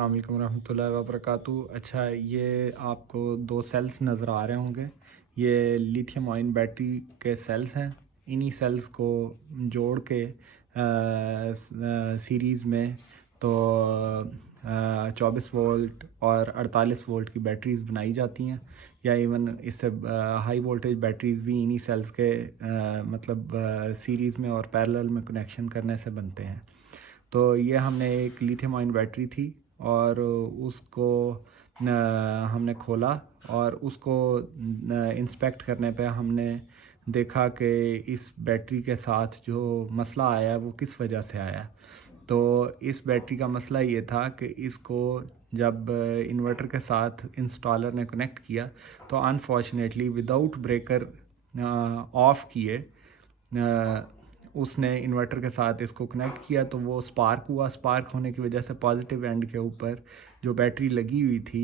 السلام علیکم ورحمۃ اللہ وبرکاتہ۔ اچھا، یہ آپ کو دو سیلز نظر آ رہے ہوں گے، یہ لیتھیم آئن بیٹری کے سیلز ہیں۔ انہی سیلز کو جوڑ کے سیریز میں تو 24 وولٹ اور 48 وولٹ کی بیٹریز بنائی جاتی ہیں، یا ایون اس سے ہائی وولٹیج بیٹریز بھی انہی سیلز کے مطلب سیریز میں اور پیرلل میں کنیکشن کرنے سے بنتے ہیں۔ تو یہ ہم نے ایک لیتھیم آئن بیٹری تھی اور اس کو ہم نے کھولا اور اس کو انسپیکٹ کرنے پہ ہم نے دیکھا کہ اس بیٹری کے ساتھ جو مسئلہ آیا ہے وہ کس وجہ سے آیا۔ تو اس بیٹری کا مسئلہ یہ تھا کہ اس کو جب انورٹر کے ساتھ انسٹالر نے کنیکٹ کیا تو انفارچونیٹلی وداؤٹ بریکر آف کیے اس نے انورٹر کے ساتھ اس کو کنیکٹ کیا تو وہ سپارک ہوا۔ سپارک ہونے کی وجہ سے پازیٹیو اینڈ کے اوپر جو بیٹری لگی ہوئی تھی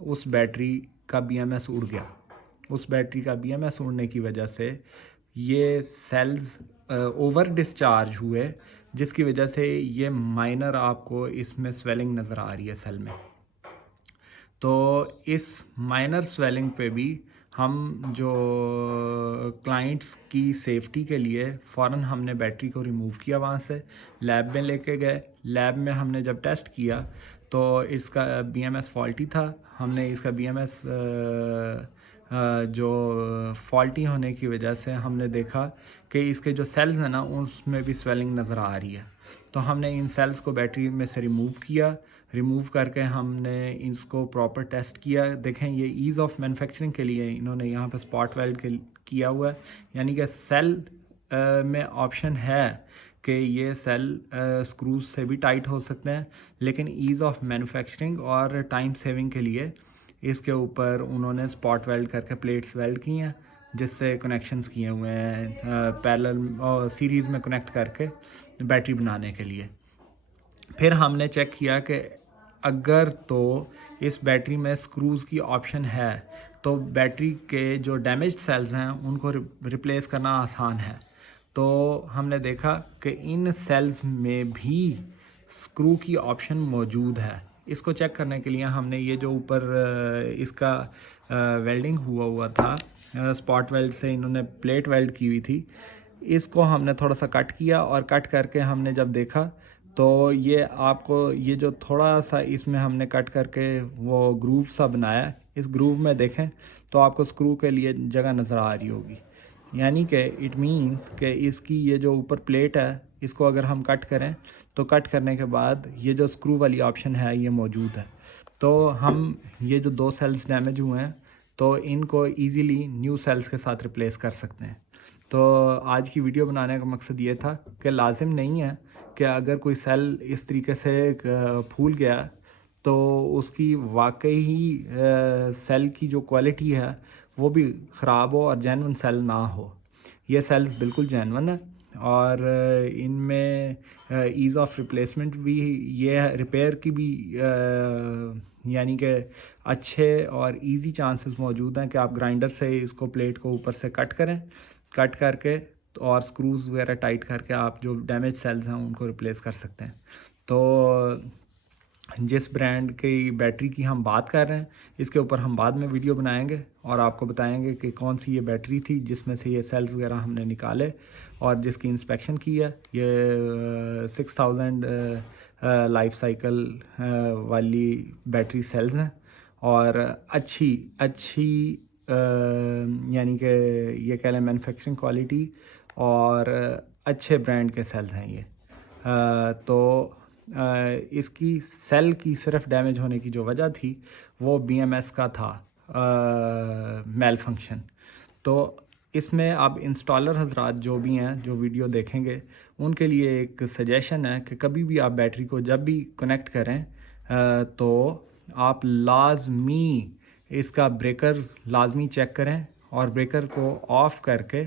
اس بیٹری کا بی ایم ایس اڑ گیا۔ اس بیٹری کا بی ایم ایس اڑنے کی وجہ سے یہ سیلز اوور ڈسچارج ہوئے، جس کی وجہ سے یہ مائنر آپ کو اس میں سویلنگ نظر آ رہی ہے سیل میں۔ تو اس مائنر سویلنگ پہ بھی ہم جو کلائنٹس کی سیفٹی کے لیے فوراً ہم نے بیٹری کو ریموو کیا، وہاں سے لیب میں لے کے گئے۔ لیب میں ہم نے جب ٹیسٹ کیا تو اس کا بی ایم ایس فالٹی تھا۔ ہم نے اس کا بی ایم ایس جو فالٹی ہونے کی وجہ سے ہم نے دیکھا کہ اس کے جو سیلز ہیں نا اس میں بھی سویلنگ نظر آ رہی ہے۔ تو ہم نے ان سیلز کو بیٹری میں سے ریموو کیا۔ ریموو کر کے ہم نے اس کو پراپر ٹیسٹ کیا۔ دیکھیں یہ ایز آف مینوفیکچرنگ کے لیے انہوں نے یہاں پہ اسپاٹ ویلڈ کیا ہوا ہے، یعنی کہ سیل میں آپشن ہے کہ یہ سیل اسکروز سے بھی ٹائٹ ہو سکتے ہیں، لیکن ایز آف مینوفیکچرنگ اور ٹائم سیونگ کے لیے اس کے اوپر انہوں نے اسپاٹ ویلڈ کر کے پلیٹس ویلڈ کی ہیں، جس سے کنیکشنز کیے ہوئے ہیں پیرلل اور سیریز میں کنیکٹ کر کے بیٹری بنانے کے لیے۔ پھر ہم نے چیک کیا کہ اگر تو اس بیٹری میں اسکروز کی آپشن ہے تو بیٹری کے جو ڈیمیج سیلز ہیں ان کو ریپلیس کرنا آسان ہے۔ تو ہم نے دیکھا کہ ان سیلز میں بھی اسکرو کی آپشن موجود ہے۔ اس کو چیک کرنے کے لیے ہم نے یہ جو اوپر اس کا ویلڈنگ ہوا تھا، اسپاٹ ویلڈ سے انہوں نے پلیٹ ویلڈ کی ہوئی تھی، اس کو ہم نے تھوڑا سا کٹ کیا اور کٹ کر کے ہم نے جب دیکھا تو یہ آپ کو یہ جو تھوڑا سا اس میں ہم نے کٹ کر کے وہ گروو سا بنایا، اس گروو میں دیکھیں تو آپ کو اسکرو کے لیے جگہ نظر آ رہی ہوگی، یعنی کہ اٹ مینس کہ اس کی یہ جو اوپر پلیٹ ہے اس کو اگر ہم کٹ کریں تو کٹ کرنے کے بعد یہ جو اسکرو والی آپشن ہے یہ موجود ہے۔ تو ہم یہ جو دو سیلز ڈیمیج ہوئے ہیں تو ان کو ایزیلی نیو سیلز کے ساتھ ریپلیس کر سکتے ہیں۔ تو آج کی ویڈیو بنانے کا مقصد یہ تھا کہ لازم نہیں ہے کہ اگر کوئی سیل اس طریقے سے پھول گیا تو اس کی واقعی ہی سیل کی جو کوالٹی ہے وہ بھی خراب ہو اور جینون سیل نہ ہو۔ یہ سیلز بالکل جینون ہے اور ان میں ایز آف ریپلیسمنٹ بھی یہ ریپیئر کی بھی یعنی کہ اچھے اور ایزی چانسز موجود ہیں کہ آپ گرائنڈر سے اس کو پلیٹ کو اوپر سے کٹ کریں، کٹ کر کے اور سکروز وغیرہ ٹائٹ کر کے آپ جو ڈیمیج سیلز ہیں ان کو ریپلیس کر سکتے ہیں۔ تو جس برانڈ کی بیٹری کی ہم بات کر رہے ہیں اس کے اوپر ہم بعد میں ویڈیو بنائیں گے اور آپ کو بتائیں گے کہ کون سی یہ بیٹری تھی جس میں سے یہ سیلز وغیرہ ہم نے نکالے اور جس کی انسپیکشن کی ہے۔ یہ 6000 لائف سائیکل والی بیٹری سیلز ہیں اور اچھی یعنی کہ یہ کہہ لیں مینوفیکچرنگ کوالٹی اور اچھے برانڈ کے سیلز ہیں یہ۔ تو اس کی سیل کی صرف ڈیمیج ہونے کی جو وجہ تھی وہ بی ایم ایس کا تھا میل فنکشن۔ تو اس میں اب انسٹالر حضرات جو بھی ہیں جو ویڈیو دیکھیں گے ان کے لیے ایک سجیشن ہے کہ کبھی بھی آپ بیٹری کو جب بھی کنیکٹ کریں تو آپ لازمی اس کا بریکر لازمی چیک کریں اور بریکر کو آف کر کے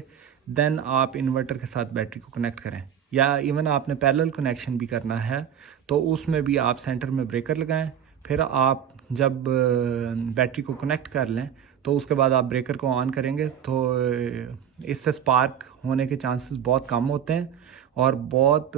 دین آپ انورٹر کے ساتھ بیٹری کو کنیکٹ کریں، یا ایون آپ نے پیرلل کنیکشن بھی کرنا ہے تو اس میں بھی آپ سینٹر میں بریکر لگائیں، پھر آپ جب بیٹری کو کنیکٹ کر لیں تو اس کے بعد آپ بریکر کو آن کریں گے تو اس سے سپارک ہونے کے چانسز بہت کم ہوتے ہیں اور بہت